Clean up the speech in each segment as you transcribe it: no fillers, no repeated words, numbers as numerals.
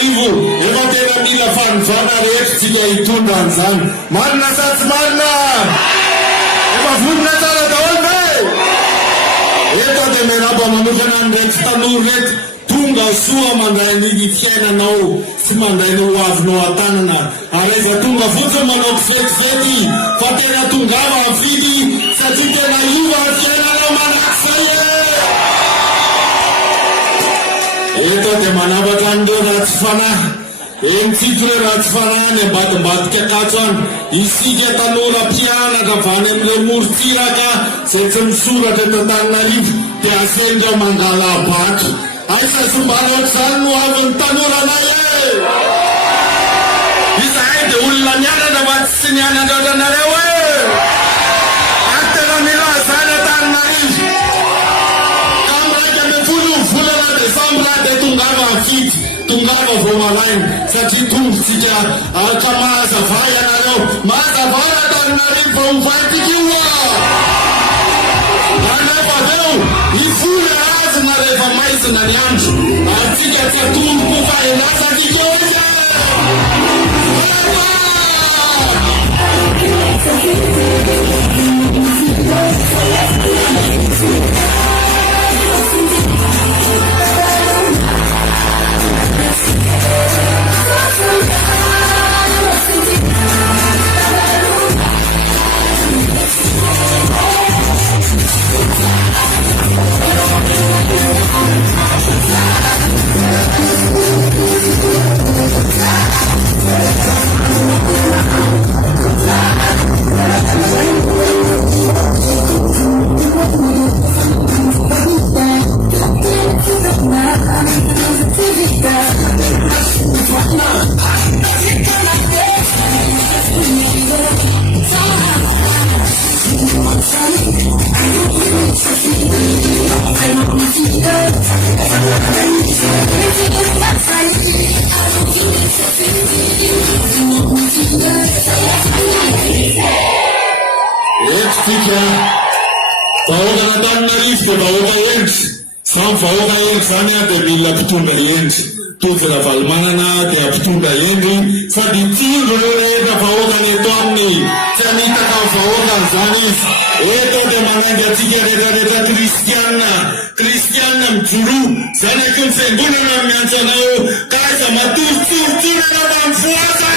Antananarivo efa tena mila fanovana rehetra tsika hitondra an'izany. Marina sa tsy marina? Efa vonona tsara daholo ve? Eto dia miaraba manokana ndraiky tanora reto tonga soa mandray ny fiainanao sy mandray ny hoavinao an-tanana. Ary efa tonga fotsiny manao kivetivety fa tena tongava afidy satria tena iva fiainanao manakizay e. Eto dia manavaka an'ireo ratsy fanahy. Eny tsika hoe ratsy fanahy ny ambadimbadika akatso any. Isika tanora mpianaka avy any amin'ireo morontsiraka izay tsy misoratra eto Antananarivo dia asendra mangala abato. Aisa sombanao ohatr'izany no avin'ny tanoranay e. Izahay dia olona mianatra fa tsy nianatra ohatranareo e. Ary tena mila zany Antananarivo. Volana Desambra dia tongava afidy, tongava vao malaina satria tongotsika ka mahazava ianareo. Mahazava Antananarivo vao mivadik io a. Anefa aveo hivory azona rehefa maizina ny andro. Ary tsika tsy atombo fa enasakika ozy e. Vahoaka Antananarivo dia vahoaka endry. Samy vahoaka endry zany a dia mila mpitondra endry. Tovy Ravalomanana dia mpitondra endry sady tsindro ireo rehetra vahoaka ny eto aminy. Tsy anitaka vahoaka an'izany izy. Eto dia manainga antsika rehetrarehetra kristianina mijoro. Zany akoa ny fiangonana miantso anao ka aiza matory-tsoritsorana mampivoaka.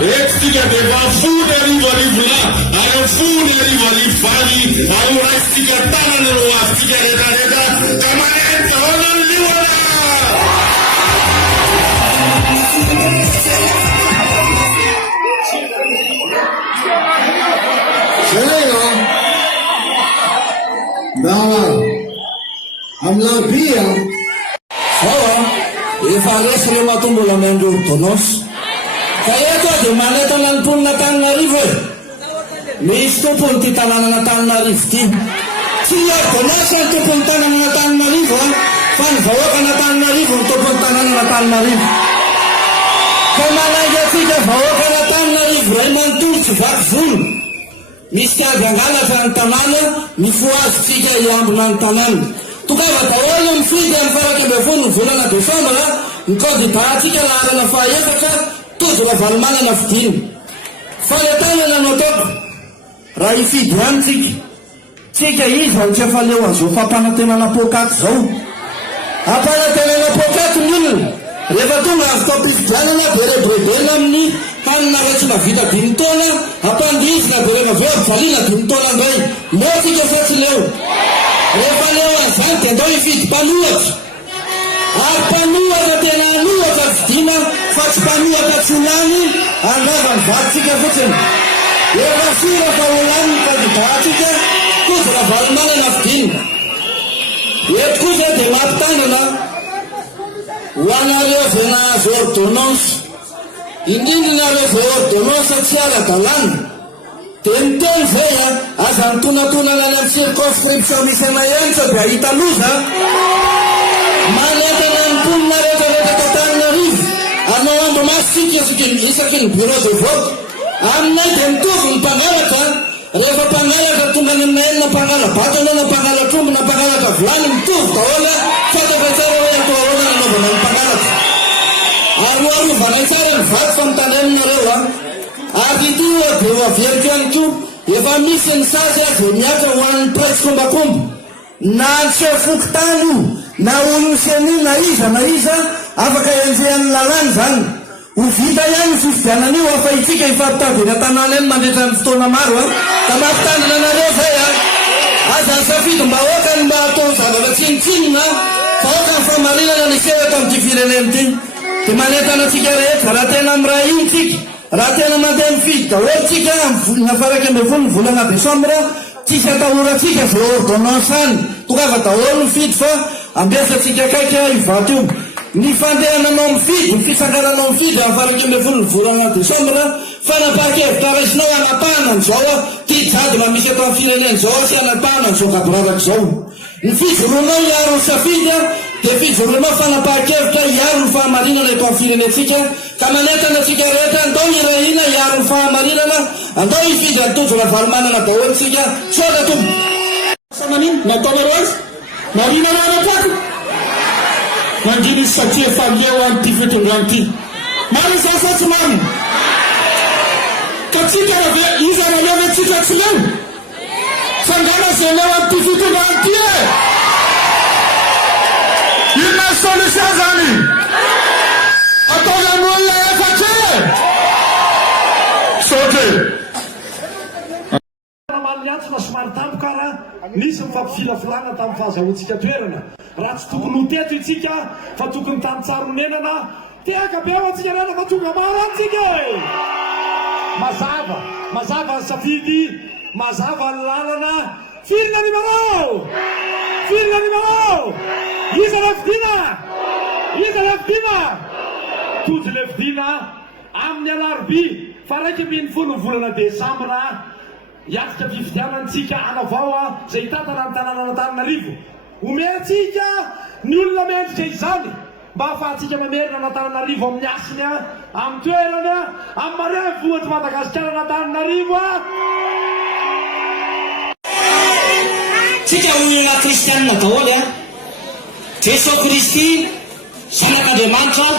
Etsika dia vafony arivarivo la, ary fony arivarivo vany, ary raisitsika tanana ro avitsika rehetrarehetra, ka manety daholo ny liona. Shalala, dawa, amlabia, efa resy le matombola mendro tonos. Ka eto dia manetana ny mponina Antananarivo e. Misy tompony ty tanàna Antananarivo ty. Tsy ordonasa ny tompony tanàna Antananarivo fa ny vahoaka Antananarivo ny tompony tanàna Antananarivo. fa manainga atsika vahoaka an'Antananarivo ray manontolo tsy vaky volo. Misy tiavy angalatra ny tanàna, mifoazitsika iambona ny tanàna. Tokava daholo mifidy amin'ny faraka amby folo ny volana Desambra ny kandidatsika laharana fahaefatra tojo Ravalomanana fidiny. Fa le tanana no ataoko raha ifidy ihany tsika izy ao tsy efa leo an'izao fampanantenana pôkaty zao. Ampanantenana pôkaty ny olona rehefa tonga azo taom-pifidianana be rebrebena amin'ny hanina raha tsy navita 5 taona ampandrizina be rehefa aveo valiana 5 taona indray. Leo tsika fa tsy leo. Rehefa leo an'izany dia andao hifidy mpanohatra. Ary mpanohatra tena anohatra fidina fa tsy mpanohatra tsy olany andava ny vatsika fotsiny. Efa sira fa olany ny kandidatsika tojo Ravalomanana fidina. Eto kosa dia mampitanana ho anareo izay nahazo ordonnance, indrindra nareo izay ordonnance tsy ara-dalàna. Dia miteny izay aza nitonantonana any amin'ny circonscription misy anay ihany sao dia ahita loza. Manentana ny mponina rehetrarehetra eto Antananarivo anao andro masitsika isaky ny bureau de vote. Aminay dia mitovy ny mpangalatra. Rehefa mpangalatra tonga ny aminay na mpangalam-batana na mpangalan-tromby na mpangalatra vilany mitovy daholo fataka tsara hoe atao ahoana nanaovana ny mpangalatra. Ary hoarovana tsara ny vaty fa mitany aminareo ary ity dia ho averiko ihany koa efa misy ny sasy izay miatra ho an'ny prêtre kombakomba na antseho fokotany io na oloseny na iza afaka enjehan'ny lalàna zany. Ho vita ihany ny fifidianana io afa itsika ifampitady eny an-tanàna eny mandritra ny fotoana maro ka mampitandrina anareo zay aza ny safidim-bahoaka ny mba atao zavatra tsinitsinina fa oka ny famarinana niseho eto amin'ity firenena ity. Dia manentana antsika rehetra raha tena miray iny tsika, raha tena mandeha mifidy daholo tsika na faraka amby folo ny volana Desambra tsisy atahorantsika zay ordonnance any. Tokava daholo mifidy fa ambiasatsika kaiky ivato io. Ny fandehananao mifidy, ny fisangaranao mifidy amin'ny faraka amby folo ny volana Desambra fanapaha-kevitra raisinao anapahana an'izao ty jadona misy eto amin'ny firenena izao sy anapahana an'izao kaboraraka izao. Ny fijoroanao hiaro ny safidy dia fijoroanao fanapaha-kevitra hiaro ny fahamarinana eto amin'ny firenentsika. Ka manentana antsika rehetra andao hirahina hiaro ny fahamarinana, andao hifidy ny tojo Ravalomanana daholo tsika. Soka tombo samanino nataonareo azy marinana anapako manginy izy satria efa leo an'ity fitondrana ity. Maro izao fa tsy marina ka tsika raha iza raha leo tsika tsy leo sangana izay leo an'ity fitondrana ity inona solution zany ataonany olona efatra soke manyantsona somary tampoka raha nisy mifampifilafilana tamin'ny fahazahoantsika toerana. Raha tsy tokony ho teto itsika fa tokony tamin'ny tsaronenana tehaka be ao antsika rana fa tonga maro antsika mazava ny safidy, mazava ny lalana. Filina numéro iza le fidina tojo le fidina amin'ny alarobia fa raiky ambin'ny folo ny volana Desambra hiafika fifidianantsika anavao zay hitantana ny tanàna an'Antananarivo. Omentsika ny olona mendrika izany mba ahafahantsika mamerina an'Antananarivo amin'ny asiny amin'ny toerany amin'ny marevohatra Madagasikara an'Antananarivo. Tsika olona kristianina daholo Jesosy Kristy zanak'Andriamanitra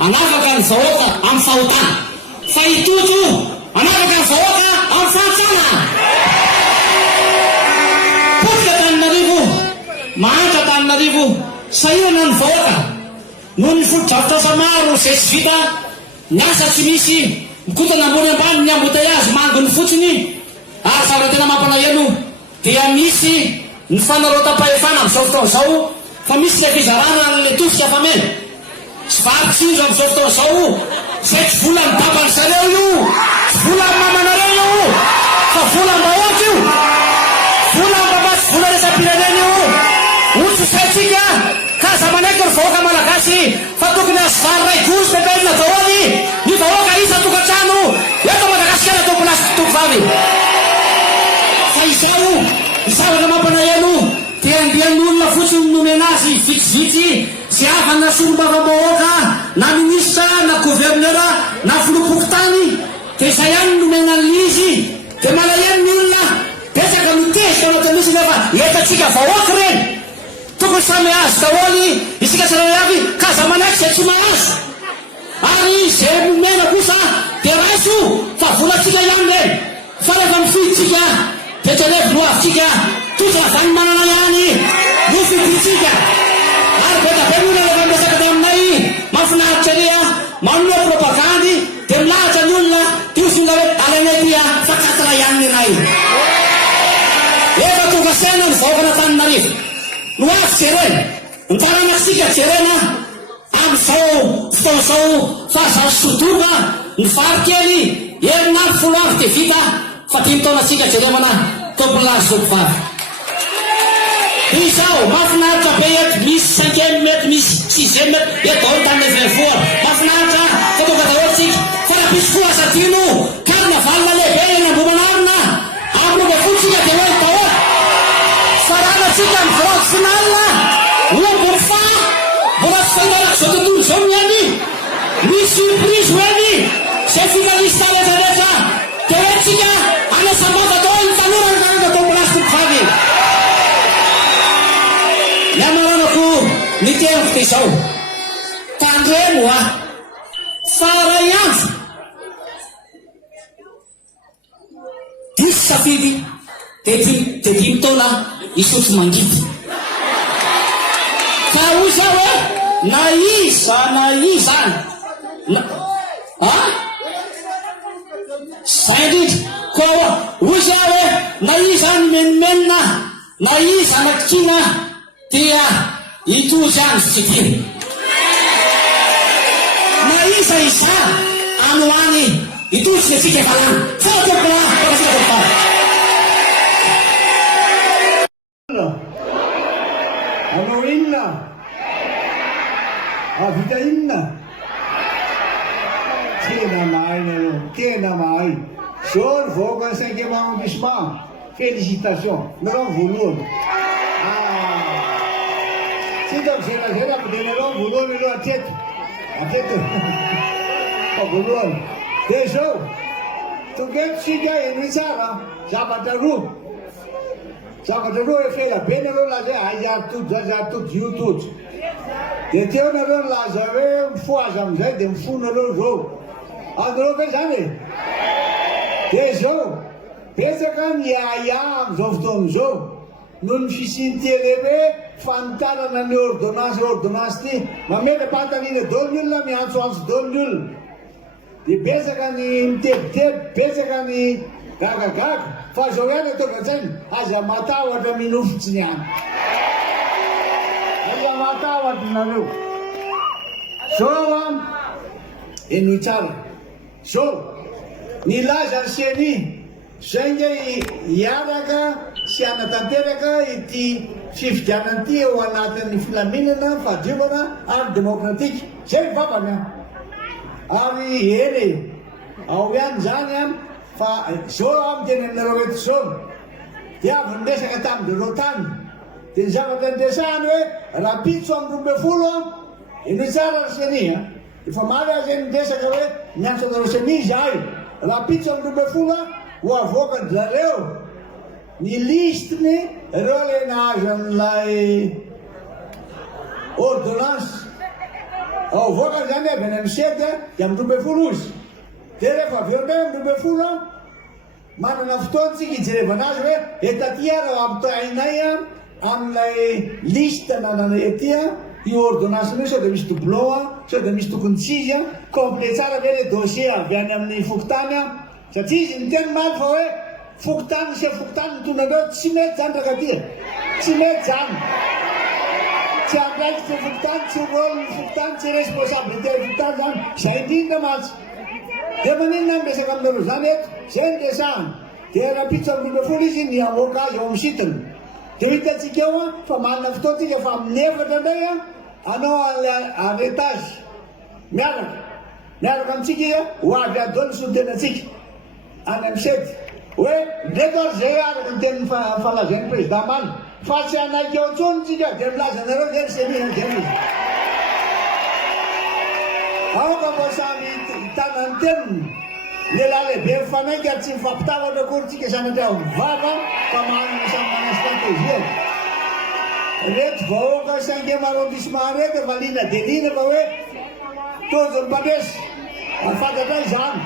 anafaka ny vahoaka amin'ny fahotana fa itoto anafaka ny vahoaka amin'ny fahatsana. Potika Antananarivo mahantra Antananarivo sahirana ny vahoaka noho ny foto-drafitrasa maro izay tsy vita miasa tsy misy mikotana ambony ambany ny ambotaiazy mangony fotsiny. Ary zavatra tena mampanahelo dia misy ny fanarotam-pahefana amin'izao fotoana izao fa misy ilay fizarana an'ilay tosika fa mena tsy varotsindro amin'izao fotoana izao zay tsy vola ny babany zareo io, tsy vola ny mamanareo io fa vola ny bahoaka io, vola ny baba sy vola resam-pirenena io. Otsosaitsika ka za manaiky ny vahoaka malagasy fa tokony azovary ray gozy bebenina daholy ny vahoaka isa tokantrano eto Madagasikara tokony azo totovavy. Fa izao ny zavatra mampanahelo dia andian'olona fotsiny nomena azy vitsivitsy sy avana solombavam-bahoaka na minisitra na gouverneura atsika vahoaka reny tokony samy azy daholy isika tsirairay avy kaza manaky zay tsy mahazo ary zay mena kosa dia raiso fa volatsika ihany reny fa rehefa mifiditsika petrelevy no avitsika totra zany manana ihany no fiditsika ary betabe mona rehefa miresaka ty aminay mahafinaritra ria manome propagandy dia milahatra ny olona tiosinga hoe alanetya fa katara ihany ny ray efa tonga sena ny vahoaka n'Antananarivo no avy jerena ny taranakitsika jerena amin'izao fotoan'izao fa zao sodorana ny varikely herinandro 10 andro dia vita fa 5 taona tsika jeremana tompolazy zokovavy izao mahafinaritra be eto misy 5e mètre misy 6e mètre eto daholo tamin'ny Vervoa mahafinaritra fa tonga daholo tsika fa raha misy koa asadino karina valina lehibe eny Ambohimanarina amin'ny 20 tsika dia hoe daholo sarana tsika ny grand final ombony fa mbola tsy fahitanako zao tontolo zao mihany misy surprise hoeny zay finaliste rehetrarehetra dia hoe tsika anasambava dao ny tanora ny tompolasy tompofavy ny amaranako ny teniko dia izao tandremo faray andro diso safidy dia 5 taona isotro mangidy ka hoy zao hoe na iza zay indrindra koa hoy zao hoe na iza ny menimenina na iza anakikina dia itozy any fitsikiny na iza iza ano any itozy ny tsika efa lany fotopla bakasika anao inona avita inona tena mahay nanao tena mahay zao ny vahoaka ny 5e arrondissement félicitation nareo voalohany tsy hitako zerazera fa dia nareo voalohany aloha atreto fa voalohany dia zao toketo sika eny tsara zavatra roa efa ela be nareo laza hoe aizaritojo iotojo dia teo nareo laza hoe mifoazy amin'izay dia mifo nareo zao anareo ve zany e dia zao betsaka ny aya amin'izao fotoan'izao noho ny fisiany-tele hoe fanotarana ny ordonnance ty mamela pantalina dolo ny olona miantsoantso dolo ny olona dia betsaka ny mitebiteby betsaka ny gagagaga fa zao ihany ataova an-tsainy aza matahotra minofotsiny any aza matahotra nareo zao enoy tsara zao nilaza ny seny zay nge hiaraka sy anatanteraka ity fifidianana ity eo anatin'ny filaminana fahadiovana ary demokratika zay mivavany ary eny ao ihany zany fa zao amin'ny tena nareo eto zao dia avy niresaka tamin'ireo tany dia ny zavatra niresahany hoe raha pitso amin'ny 20 enoy tsara ny seny efa mary azy eny niresaka hoe miantso anareo seny zahay raha pitso amin'ny 20 ho avoakany zareo ny listeny reo lay nahazo an'ilay ordonnance avoakany zany avy any amin'ny sedy dia amin'ny 20 izy dia rehefa avy eo ndray amin'ny 20 manana fotoantsika hijerevana azy hoe etaty raha ampitainay amin'ilay liste nanana etya io ordonnance io sao dia misy doublon sao dia misy tokony tsy izy complet tsara ve le dossier avy any amin'ny fokotany satria izy ny teny maly fa hoe fokotany sy fokotany nytonandreo tsy mety zany rakaty tsy mety zany tsy andraiky tsy fokotany tsy rôle ny fokotany tsy responsabilité fokotany zany zay indrindra matsy dia maninona miresaka aminareo zany eto zay ny resahany dia raha pitso amin'ny 20 izy ny amoaka azy ao amin'ny sitiny dia hitatsika eo fa manana fotoantsika fa amin'ny efatra ndray anao aretage miaraka amintsika izy ho avy adolo sotenantsika any amin'ny sedy hoe ndreto ary zay araka ny tenin'ny falazain'ny président maly fa tsy anaiky eo ntsony tsika dia milaza anareo zay senina zay izy aoka mba samy tanany teniny lehilahy lehibe mifanaiky ary tsy mifampitavatra akory tsika sanatria mivava fa manana samy mana stratégie reto vahoaka 5e arrondissement reto valina delina fa hoe tojony mpandresy afantatra izany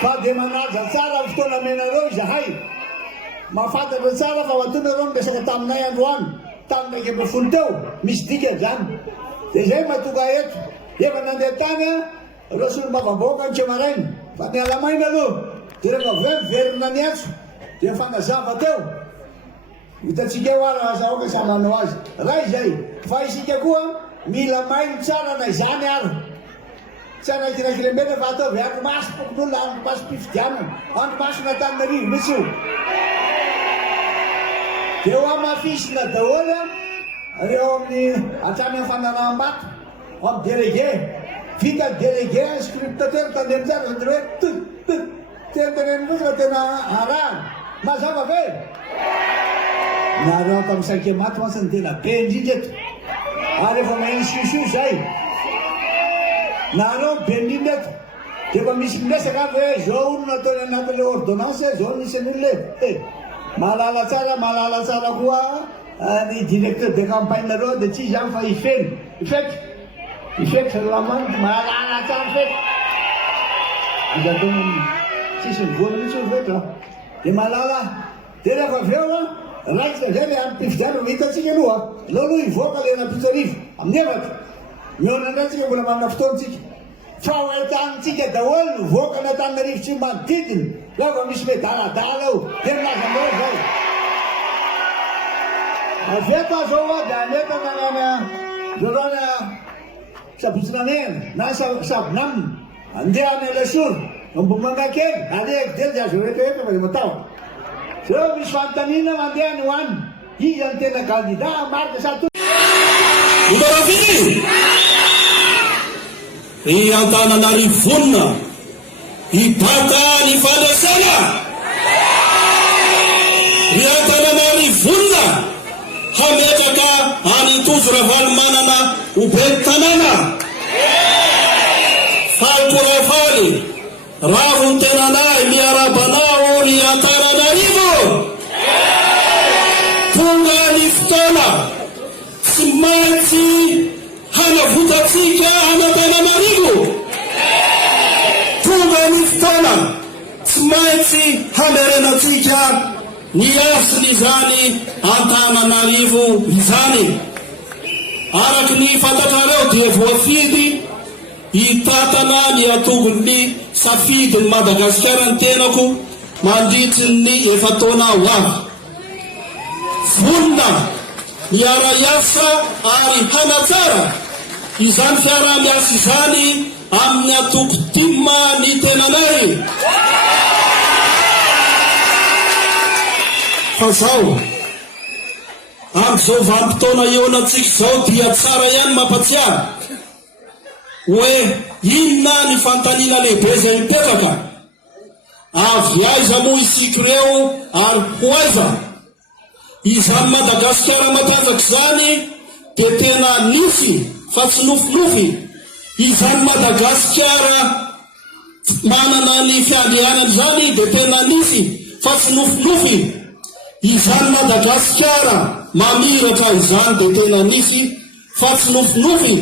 fa dia manaja tsara ny fotoana menareo izahay mahafantatra tsara fa matonareo miresaka taminay androany tamin'ny 1 teo misy dika zany dia izay mahatonga eto efa nandeha tany reo solom-bavamboaka ny tsemarainy fa mialamaina aloha dia rehefa avy hoe miverina ny antso dia fanazava teo hitatsika eo ary azahoaka sa manao azy raha izay fa isika koa mila mainy tsara na izany ary tsy anakirakilembena fa ataovy andro maso pokon'olona andro maso mpifidianana andro maso natanynarivo mitsy io dia ho amafisina daholo reo amin'ny hatrany amin'ny fananam-bato amin'ny délégué vita délégué scriptateur tandemitsara satria hoe tentenenifosy fa tena araha mazava ve nareo tamin'ny 5e maty masiny tena be indrindra eto ary efa magnisiso zay nareo be indrindra eto dia efa misy miresaka avy hoe zao olona ataony anatin'le ordonnance zao nisan'olona malala tsara koa ny directeur de campagne nareo dia tsy zany fa ifeky salamanty malala tsara feky azatao tsisy mivoana mitsy olo feky dia malala dia rehefa avy eo raikitra zay le ampifidiana hitatsika aloha aloha ivoaka le napitsarivo amin'ny efatra miona andratsika mbola manana fotoantsika fa hoetanitsika daholo voaka natanarivo tsy manodidina rehefa misy hoe daladala eo dia milaza amreo zay avy eto zao a dia aneta nanana zorana sabotsinanena na sabonamina andeha any alasory ambomangakely aleko dely dia azo rehetrarehetra fa dia matahotra zao misy fanontaniana mandeha ny hoany iza ny tena kandida marika sato Ibaraviny i Antananarivo vonona hibata ny fandraisana i Antananarivo vonona hametraka any Tojo Ravalomanana ho ben'ny tanàna falikorafaly ravo ny tenanay miarabanao ny Antananarivo tonga ny fotoana tsy maintsy hanavotatsika Antananarivo tonga ny fotoana tsy maintsy hamerenatsika ny asiny izany Antananarivo izany araky ny fantatrareo dia voafidy hitatana ny atongony safidy ny Madagasikara ny tenako mandritry ny efa taona ho avy vonona miara iasa ary hanatsara izany fiara-miasa izany amin'ny atoko tima ny tenanay fa zao amin'izao vanim-potoana eonatsika zao dia tsara ihany mampatsiaro hoe inona ny fantaniana lehibe zay mipetraka avy aiza moa isika ireo ary ho aiza izany Madagasikara matanjaka izany dia tena nisy fa tsy nofinofy izany Madagasikara manana ny fiandehanany zany dia tena nisy fa tsy nofinofy izany Madagasikara mamiratra izany dia tena nisy fa tsy nofinofy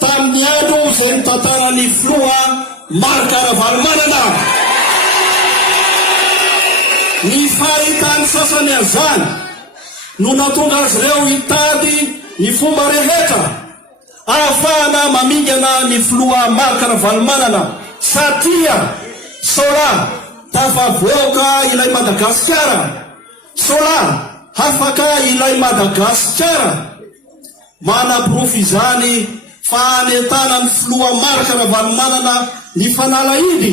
tamin'ny andro izay nitantarany filoha Marc Ravalomanana ny fahitany sasany an'izany no natonga azy ireo hitady ny fomba rehetra ahafahana mamingana ny filoha Marc Ravalomanana satria sola tafavoaka ilay Madagasikara sola hafaka ilay Madagasikara manaprofo izany fanentana ny filoha Marc Ravalomanana ny fanalahidy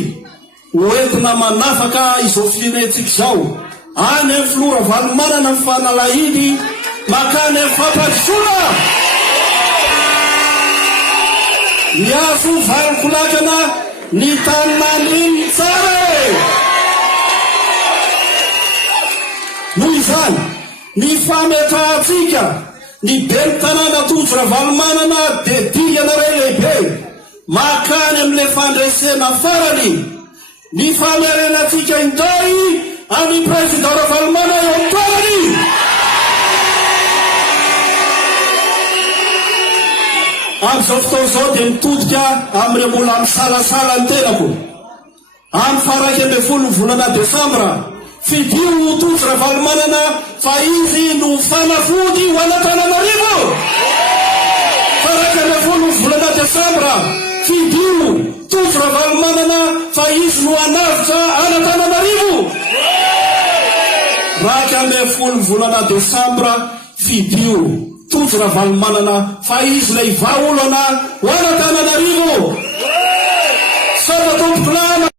hoentina manafaka izao firenetsika izao any amin'ny filoha Ravalomanana ny fanalahidy makany amin'ny fampandrosoana miazo valim-kolakana ny taninandriny tsara noho izany ny fametrahantsika ny ben'ny tanàna Tojo Ravalomanana dia dingana ray lehibe makany amin'le fandraisena farany ny famerenantsika indray amin'ny président Ravalomanana eo amin'ny toerany Amin'izao fotoana izao dia mitodika amin'ireo mbola misalasala ny tenako. Amin'ny faha 1 volana Desambra, fidio Tojo Ravalomanana fa izy no fanafody ho an'Antananarivo. Faha 1 volana Desambra, fidio Tojo Ravalomanana fa izy no hanavitra an'Antananarivo. Raha 1 volana Desambra, fidio Tojo Ravalomanana fa izy ilay vahaolana ho an'Antananarivo. Sava tompoko lama.